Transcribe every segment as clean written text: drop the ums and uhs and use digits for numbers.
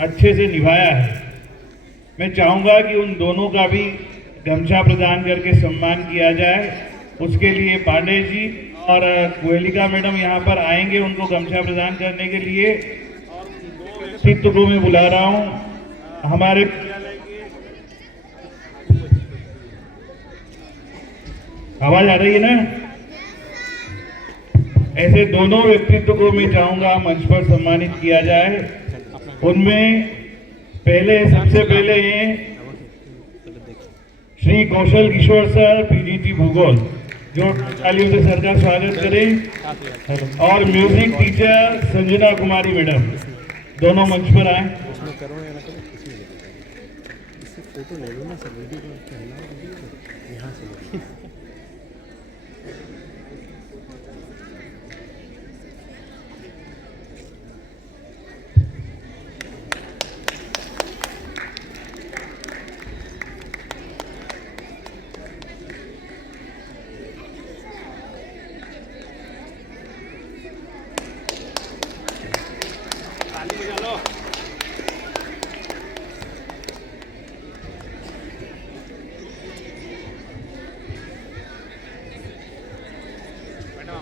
अच्छे से निभाया है। मैं चाहूँगा कि उन दोनों का भी गमछा प्रदान करके सम्मान किया जाए। उसके लिए पांडे जी और कोहलिका मैडम यहाँ पर आएंगे उनको गमछा प्रदान करने के लिए। व्यक्तित्व को मैं बुला रहा हूँ हमारे आवाज आ रही है ना? ऐसे दोनों व्यक्तित्व को मैं चाहूंगा मंच पर सम्मानित किया जाए। उनमें सबसे पहले ये श्री कौशल किशोर सर, पीजीटी भूगोल, जो तालियों से सर का स्वागत करें। और म्यूजिक टीचर संजना कुमारी मैडम, दोनों मंच पर आए। फोटो ले लो ना सर, वीडियो यहाँ से।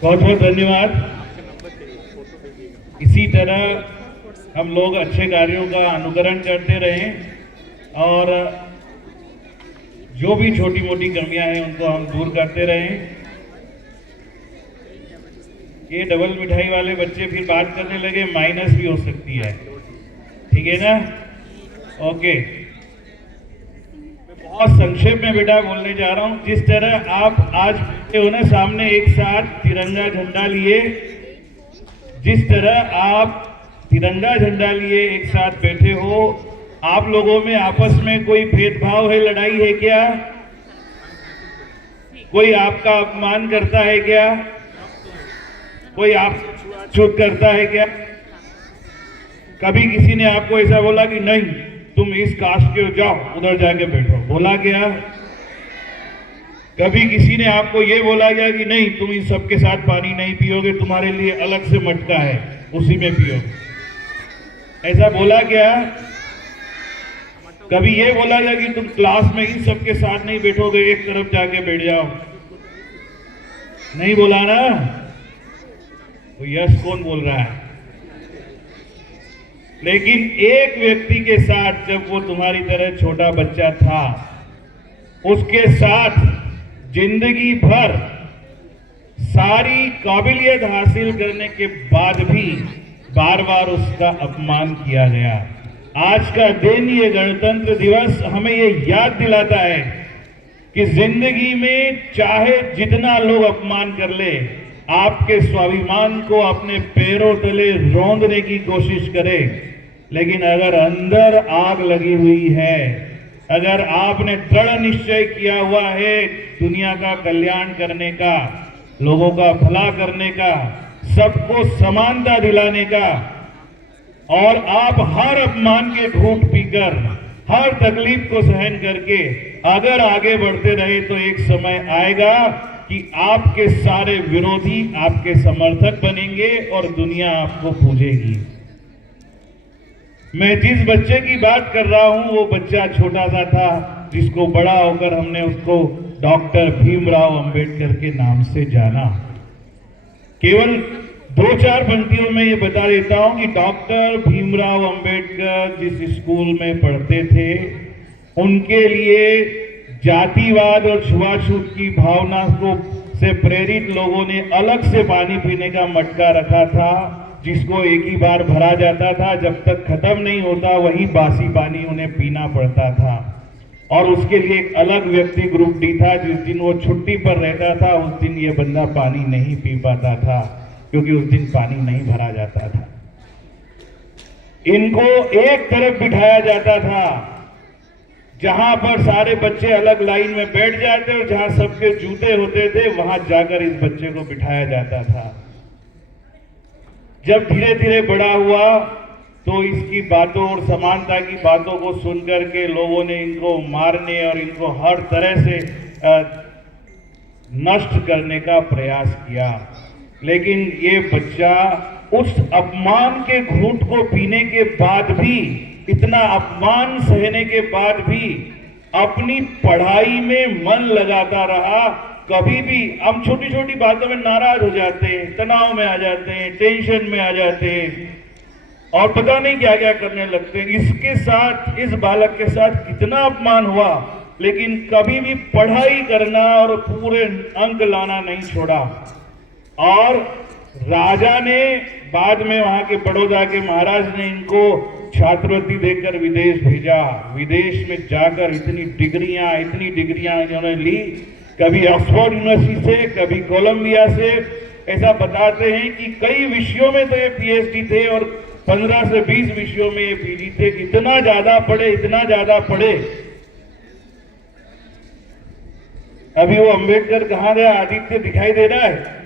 बहुत बहुत धन्यवाद। इसी तरह हम लोग अच्छे कार्यों का अनुकरण करते रहें और जो भी छोटी मोटी कमियां हैं उनको हम दूर करते रहें। ये डबल मिठाई वाले बच्चे फिर बात करने लगे, माइनस भी हो सकती है, ठीक है ना? ओके, बहुत संक्षेप में बेटा बोलने जा रहा हूं। जिस तरह आप आज बैठे हो ना सामने एक साथ तिरंगा झंडा लिए, जिस तरह आप तिरंगा झंडा लिए एक साथ बैठे हो, आप लोगों में आपस में कोई भेदभाव है, लड़ाई है क्या? कोई आपका अपमान करता है क्या? कोई आप छूट करता है क्या? कभी किसी ने आपको ऐसा बोला कि नहीं तुम इस कास्ट के हो, जाओ उधर जाके बैठो, बोला गया? कभी किसी ने आपको ये बोला गया कि नहीं तुम इन सबके साथ पानी नहीं पियोगे, तुम्हारे लिए अलग से मटका है उसी में पियो, ऐसा बोला गया? कभी ये बोला गया कि तुम क्लास में इन सबके साथ नहीं बैठोगे, एक तरफ जाके बैठ जाओ? नहीं बोला ना? तो यस कौन बोल रहा है? लेकिन एक व्यक्ति के साथ जब वो तुम्हारी तरह छोटा बच्चा था, उसके साथ जिंदगी भर सारी काबिलियत हासिल करने के बाद भी बार बार उसका अपमान किया गया। आज का दिन, ये गणतंत्र दिवस हमें ये याद दिलाता है कि जिंदगी में चाहे जितना लोग अपमान कर ले, आपके स्वाभिमान को अपने पैरों तले रौंदने की कोशिश करें, लेकिन अगर अंदर आग लगी हुई है, अगर आपने दृढ़ निश्चय किया हुआ है दुनिया का कल्याण करने का, लोगों का भला करने का, सबको समानता दिलाने का, और आप हर अपमान के घूंट पीकर, हर तकलीफ को सहन करके अगर आगे बढ़ते रहे, तो एक समय आएगा कि आपके सारे विरोधी आपके समर्थक बनेंगे और दुनिया आपको पूजेगी। मैं जिस बच्चे की बात कर रहा हूं वो बच्चा छोटा सा था, जिसको बड़ा होकर हमने उसको डॉक्टर भीमराव अंबेडकर के नाम से जाना। केवल 2-4 पंक्तियों में ये बता देता हूं कि डॉक्टर भीमराव अंबेडकर जिस स्कूल में पढ़ते थे, उनके लिए जातिवाद और छुआछूत की भावना को से प्रेरित लोगों ने अलग से पानी पीने का मटका रखा था, जिसको एक ही बार भरा जाता था, जब तक खत्म नहीं होता वही बासी पानी उन्हें पीना पड़ता था। और उसके लिए एक अलग व्यक्ति ग्रुप डी था, जिस दिन वो छुट्टी पर रहता था उस दिन ये बंदा पानी नहीं पी पाता था, क्योंकि उस दिन पानी नहीं भरा जाता था। इनको एक तरफ बिठाया जाता था जहां पर सारे बच्चे अलग लाइन में बैठ जाते और जहां सबके जूते होते थे वहां जाकर इस बच्चे को बिठाया जाता था। जब धीरे धीरे बड़ा हुआ तो इसकी बातों और समानता की बातों को सुनकर के लोगों ने इनको मारने और इनको हर तरह से नष्ट करने का प्रयास किया। लेकिन ये बच्चा उस अपमान के घूंट को पीने के बाद भी, इतना अपमान सहने के बाद भी अपनी पढ़ाई में मन लगाता रहा। कभी भी हम छोटी छोटी बातों में नाराज हो जाते हैं, तनाव में आ जाते हैं, टेंशन में आ जाते हैं और पता नहीं क्या क्या करने लगते हैं। इसके साथ, इस बालक के साथ कितना अपमान हुआ, लेकिन कभी भी पढ़ाई करना और पूरे अंक लाना नहीं छोड़ा। और राजा ने बाद में, वहां के बड़ौदा के महाराज ने इनको छात्रवृत्ति देकर विदेश भेजा। विदेश में जाकर इतनी डिग्रियां इन्होंने ली, कभी ऑक्सफोर्ड यूनिवर्सिटी से, कभी कोलंबिया से। ऐसा बताते हैं कि कई विषयों में तो ये पीएचडी थे और 15 से 20 विषयों में ये पीजी थे। इतना ज्यादा पढ़े। अभी वो अंबेडकर कहाँ गया? आदित्य दिखाई दे रहा है,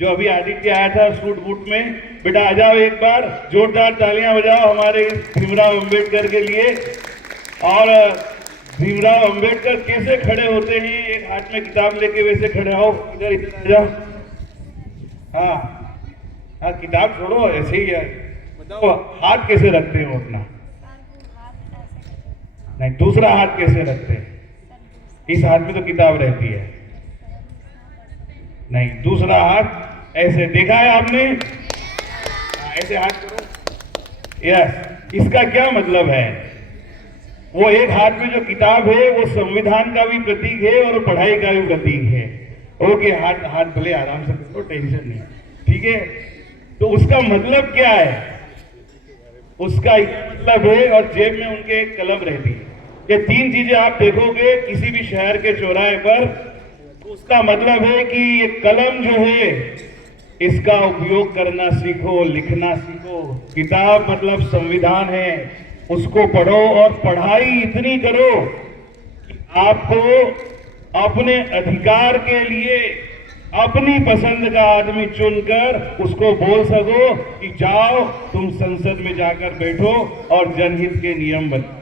जो अभी आदित्य आया था सूट बूट में। बेटा आ जाओ, एक बार जोरदार तालियां बजाओ हमारे भीमराव अंबेडकर के लिए। और भीमराव अंबेडकर कैसे खड़े होते हैं, एक हाथ में किताब लेके वैसे खड़े हो। इधर आ जाओ। हाँ, किताब छोड़ो, ऐसे ही है। बताओ हाथ कैसे रखते हो अपना? नहीं, दूसरा हाथ कैसे रखते हैं? इस हाथ में तो किताब रहती है। नहीं, दूसरा हाथ ऐसे, देखा है आपने? ऐसे हाथ करो। यस, इसका क्या मतलब है? वो एक हाथ में जो किताब है वो संविधान का भी प्रतीक है और पढ़ाई का भी प्रतीक है। ओके, हाथ भले आराम से करो, टेंशन नहीं, ठीक है? तो उसका मतलब क्या है? उसका ये मतलब है, और जेब में उनके एक कलम रहती है। ये 3 चीजें आप देखोगे किसी भी शहर के चौराहे पर, तो उसका मतलब है कि ये कलम जो है इसका उपयोग करना सीखो, लिखना सीखो। किताब मतलब संविधान है, उसको पढ़ो और पढ़ाई इतनी करो कि आपको अपने अधिकार के लिए अपनी पसंद का आदमी चुनकर उसको बोल सको कि जाओ तुम संसद में जाकर बैठो और जनहित के नियम बनाओ।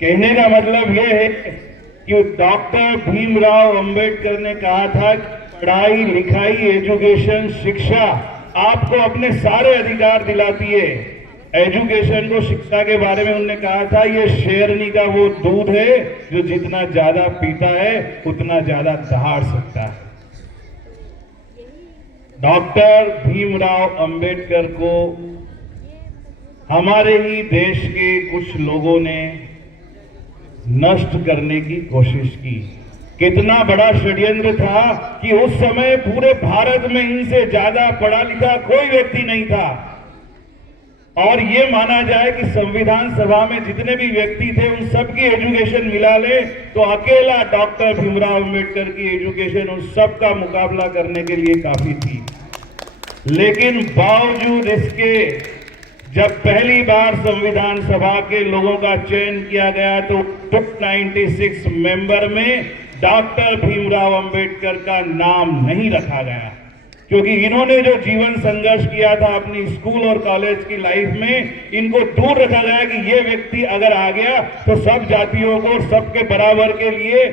कहने का मतलब यह है कि डॉक्टर भीमराव अंबेडकर ने कहा था कि पढ़ाई लिखाई, एजुकेशन, शिक्षा आपको अपने सारे अधिकार दिलाती है। एजुकेशन को, शिक्षा के बारे में उन्होंने कहा था, ये शेरनी का वो दूध है जो जितना ज्यादा पीता है उतना ज्यादा दहाड़ सकता है। डॉक्टर भीमराव अंबेडकर को हमारे ही देश के कुछ लोगों ने नष्ट करने की कोशिश की। कितना बड़ा षड्यंत्र था कि उस समय पूरे भारत में इनसे ज्यादा पढ़ा लिखा कोई व्यक्ति नहीं था। और ये माना जाए कि संविधान सभा में जितने भी व्यक्ति थे उन सबकी एजुकेशन मिला ले तो अकेला डॉक्टर भीमराव अंबेडकर की एजुकेशन उन सबका मुकाबला करने के लिए काफी थी। लेकिन बावजूद इसके जब पहली बार संविधान सभा के लोगों का चयन किया गया तो 96 मेंबर में डॉक्टर भीमराव अंबेडकर का नाम नहीं रखा गया, क्योंकि इन्होंने जो जीवन संघर्ष किया था अपनी स्कूल और कॉलेज की लाइफ में, इनको दूर रखा गया कि ये व्यक्ति अगर आ गया तो सब जातियों को सबके बराबर के लिए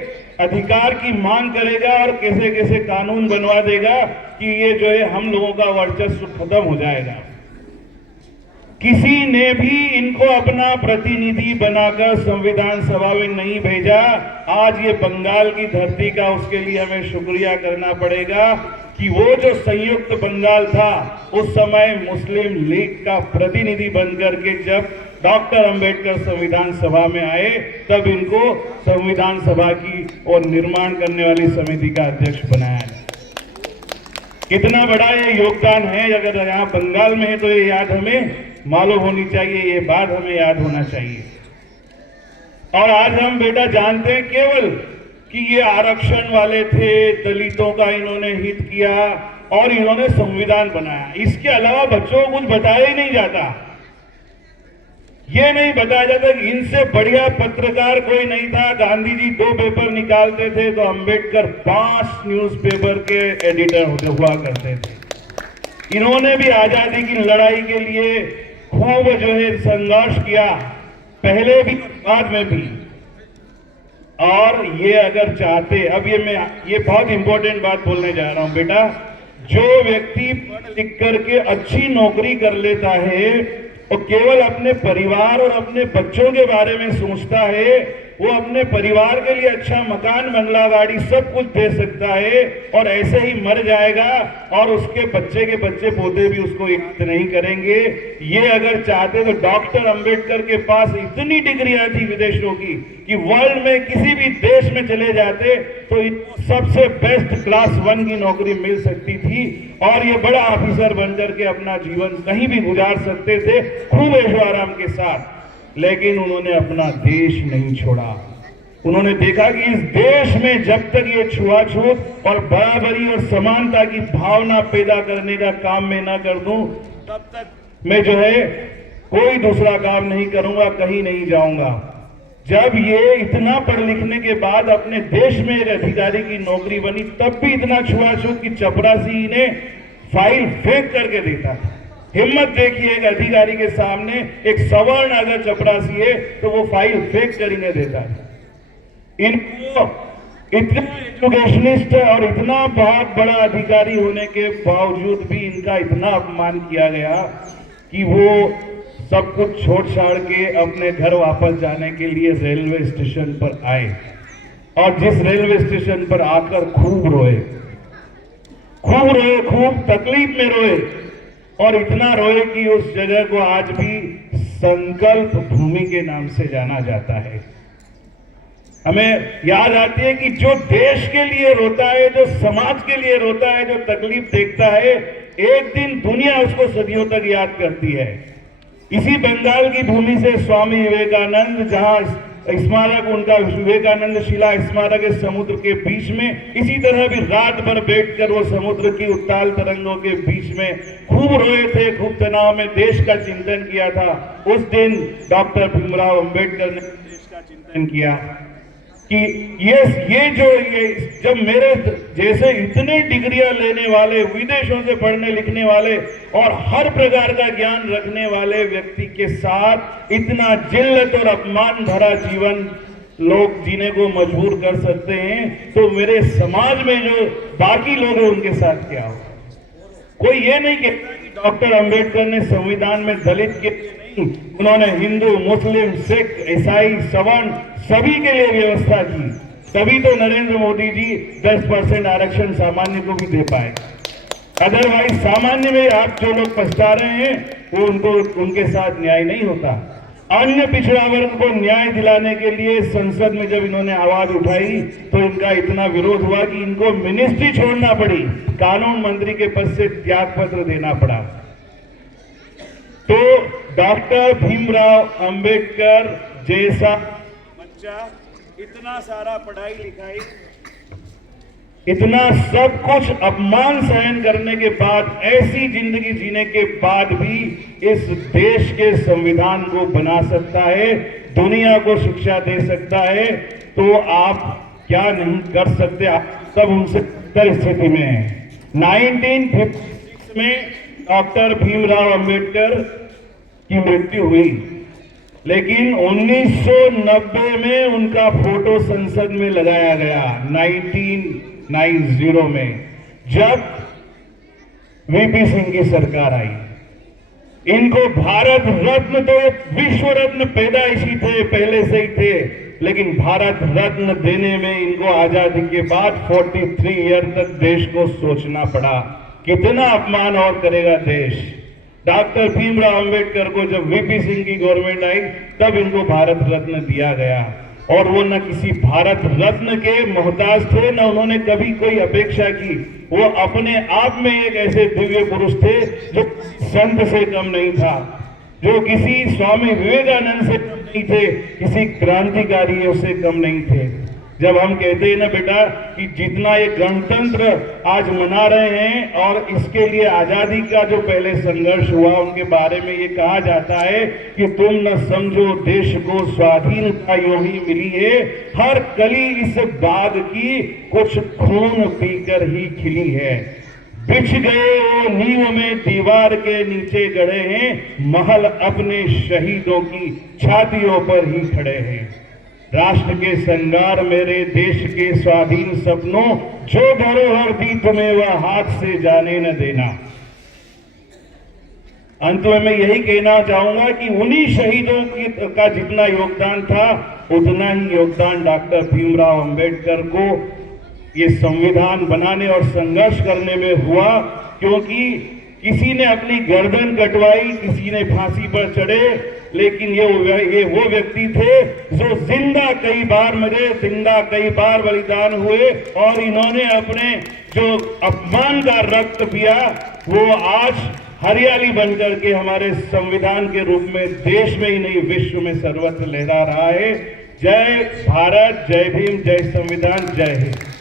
अधिकार की मांग करेगा और कैसे कैसे कानून बनवा देगा कि ये जो है हम लोगों का वर्चस्व खत्म हो जाएगा। किसी ने भी इनको अपना प्रतिनिधि बनाकर संविधान सभा में नहीं भेजा। आज ये बंगाल की धरती का, उसके लिए हमें शुक्रिया करना पड़ेगा कि वो जो संयुक्त बंगाल था उस समय मुस्लिम लीग का प्रतिनिधि बनकर के जब डॉक्टर अंबेडकर संविधान सभा में आए तब इनको संविधान सभा की और निर्माण करने वाली समिति का अध्यक्ष बनाया गया। कितना बड़ा ये योगदान है, अगर यहाँ बंगाल में है तो ये याद हमें मालूम होनी चाहिए, ये बात हमें याद होना चाहिए। और आज हम बेटा जानते हैं केवल कि ये आरक्षण वाले थे, दलितों का इन्होंने हित किया और इन्होंने संविधान बनाया। इसके अलावा बच्चों को कुछ बताया ही नहीं जाता। ये नहीं बताया जाता कि इनसे बढ़िया पत्रकार कोई नहीं था। गांधी जी 2 पेपर निकालते थे तो अंबेडकर 5 न्यूज़पेपर के एडिटर हुआ करते थे। इन्होंने भी आजादी की लड़ाई के लिए खूब जो है संघर्ष किया, पहले भी बाद में भी। और ये अगर चाहते, अब ये मैं बहुत इंपॉर्टेंट बात बोलने जा रहा हूं बेटा, जो व्यक्ति पढ़ लिख करके अच्छी नौकरी कर लेता है और केवल अपने परिवार और अपने बच्चों के बारे में सोचता है, वो अपने परिवार के लिए अच्छा मकान, बंगला, गाड़ी सब कुछ दे सकता है और ऐसे ही मर जाएगा और उसके बच्चे के बच्चे पोते भी उसको याद नहीं करेंगे। ये अगर चाहते तो डॉक्टर अंबेडकर के पास इतनी डिग्रियां थी विदेशों की कि वर्ल्ड में किसी भी देश में चले जाते तो सबसे बेस्ट क्लास 1 की नौकरी मिल सकती थी और ये बड़ा ऑफिसर बनकर के अपना जीवन कहीं भी गुजार सकते थे खूब ऐशो आराम के साथ। लेकिन उन्होंने अपना देश नहीं छोड़ा। उन्होंने देखा कि इस देश में जब तक ये छुआछूत और बराबरी और समानता की भावना पैदा करने का काम मैं ना कर दूं, तब तक मैं जो है कोई दूसरा काम नहीं करूंगा, कहीं नहीं जाऊंगा। जब ये इतना पढ़ लिखने के बाद अपने देश में एक अधिकारी की नौकरी बनी, तब भी इतना छुआछूत कि चपरासी इन्हें फाइल फेंक करके देता था। हिम्मत देखिए, एक अधिकारी के सामने एक सवर्ण अगर चपरासी है तो वो फाइल फेंक कर इन्हें देता है। इनको इतना एजुकेशनिस्ट और इतना बहुत बड़ा अधिकारी होने के बावजूद भी इनका इतना अपमान किया गया कि वो सब कुछ छोड़ छाड़ के अपने घर वापस जाने के लिए रेलवे स्टेशन पर आए और जिस रेलवे स्टेशन पर आकर खूब रोए, खूब तकलीफ में रोए और इतना रोए कि उस जगह को आज भी संकल्प भूमि के नाम से जाना जाता है। हमें याद आती है कि जो देश के लिए रोता है, जो समाज के लिए रोता है, जो तकलीफ देखता है, एक दिन दुनिया उसको सदियों तक याद करती है। इसी बंगाल की भूमि से स्वामी विवेकानंद, जहां स्मारक उनका विवेकानंद शिला स्मारक है समुद्र के बीच में, इसी तरह भी रात भर बैठकर वो समुद्र की उत्ताल तरंगों के बीच में खूब रोए थे, खूब तनाव में देश का चिंतन किया था। उस दिन डॉक्टर भीमराव अंबेडकर ने देश का चिंतन किया कि ये जब मेरे जैसे इतने डिग्रियां लेने वाले, विदेशों से पढ़ने लिखने वाले और हर प्रकार का ज्ञान रखने वाले व्यक्ति के साथ इतना जिल्लत और अपमान भरा जीवन लोग जीने को मजबूर कर सकते हैं, तो मेरे समाज में जो बाकी लोग हैं उनके साथ क्या हो। कोई ये नहीं कहता कि डॉक्टर अंबेडकर ने संविधान में दलित के नहीं, उन्होंने हिंदू, मुस्लिम, सिख, ईसाई, सवर्ण सभी के लिए व्यवस्था की। तभी तो नरेंद्र मोदी जी 10% आरक्षण सामान्य को भी दे पाए। अदरवाइज सामान्य में आप जो लोग पछता रहे हैं वो उनके साथ न्याय नहीं होता। अन्य पिछड़ा वर्ग को न्याय दिलाने के लिए संसद में जब इन्होंने आवाज उठाई तो इनका इतना विरोध हुआ कि इनको मिनिस्ट्री छोड़ना पड़ी, कानून मंत्री के पद से त्याग पत्र देना पड़ा। तो डॉक्टर भीमराव अंबेडकर जैसा बच्चा इतना सारा पढ़ाई लिखाई, इतना सब कुछ अपमान सहन करने के बाद, ऐसी जिंदगी जीने के बाद भी इस देश के संविधान को बना सकता है, दुनिया को शिक्षा दे सकता है, तो आप क्या नहीं कर सकते। आप सब उनसे बेहतर स्थिति में हैं। 1956 में डॉक्टर भीमराव अंबेडकर की मृत्यु हुई, लेकिन 1990 में उनका फोटो संसद में लगाया गया। 1990 में जब वीपी सिंह की सरकार आई, इनको भारत रत्न, तो विश्व रत्न पैदाइशी थे, पहले से ही थे, लेकिन भारत रत्न देने में इनको आजादी के बाद 43 ईयर तक देश को सोचना पड़ा। कितना अपमान और करेगा देश। डॉक्टर भीमराव अंबेडकर को जब वीपी सिंह की गवर्नमेंट आई तब इनको भारत रत्न दिया गया, और वो न किसी भारत रत्न के मोहताज थे, न उन्होंने कभी कोई अपेक्षा की। वो अपने आप में एक ऐसे दिव्य पुरुष थे जो संत से कम नहीं था, जो किसी स्वामी विवेकानंद से कम नहीं थे, किसी क्रांतिकारियों से कम नहीं थे। जब हम कहते हैं ना बेटा कि जितना ये गणतंत्र आज मना रहे हैं और इसके लिए आजादी का जो पहले संघर्ष हुआ उनके बारे में ये कहा जाता है कि तुम न समझो देश को स्वाधीनता यूं ही मिली है, हर कली इस बाग की कुछ खून पीकर ही खिली है। बिछ गए वो नींव में दीवार के नीचे गड़े हैं, महल अपने शहीदों की छातियों पर ही खड़े हैं। राष्ट्र के संगार मेरे देश के स्वाधीन सपनों, जो धरोहर दी तुम्हें वह हाथ से जाने न देना। अंत में मैं यही कहना चाहूंगा कि उन्हीं शहीदों का जितना योगदान था, उतना ही योगदान डॉक्टर भीमराव अंबेडकर को ये संविधान बनाने और संघर्ष करने में हुआ, क्योंकि किसी ने अपनी गर्दन कटवाई, किसी ने फांसी पर चढ़े, लेकिन ये वो व्यक्ति थे जो जिंदा कई बार मरे, जिंदा कई बार बलिदान हुए, और इन्होंने अपने जो अपमान का रक्त पिया वो आज हरियाली बनकर के हमारे संविधान के रूप में देश में ही नहीं विश्व में सर्वत्र लहरा रहा है। जय भारत, जय भीम, जय संविधान, जय हिंद।